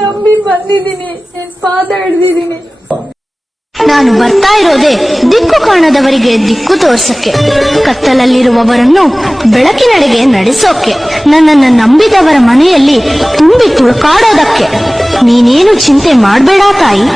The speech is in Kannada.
ನಂಬಿ ಬಂದಿದ್ದೀನಿ, ಪಾದ ಹಿಡ್ದಿದ್ದೀನಿ. ನಾನು ಬರ್ತಾ ಇರೋದೇ ದಿಕ್ಕು ಕಾಣದವರಿಗೆ ದಿಕ್ಕು ತೋರ್ಸಕ್ಕೆ, ಕತ್ತಲಲ್ಲಿರುವವರನ್ನು ಬೆಳಕಿನೆಡೆಗೆ ನಡೆಸೋಕೆ, ನನ್ನನ್ನು ನಂಬಿದವರ ಮನೆಯಲ್ಲಿ ತುಂಬಿ ತುಳುಕಾಡೋದಕ್ಕೆ. ನೀನೇನು ಚಿಂತೆ ಮಾಡ್ಬೇಡ ತಾಯಿ.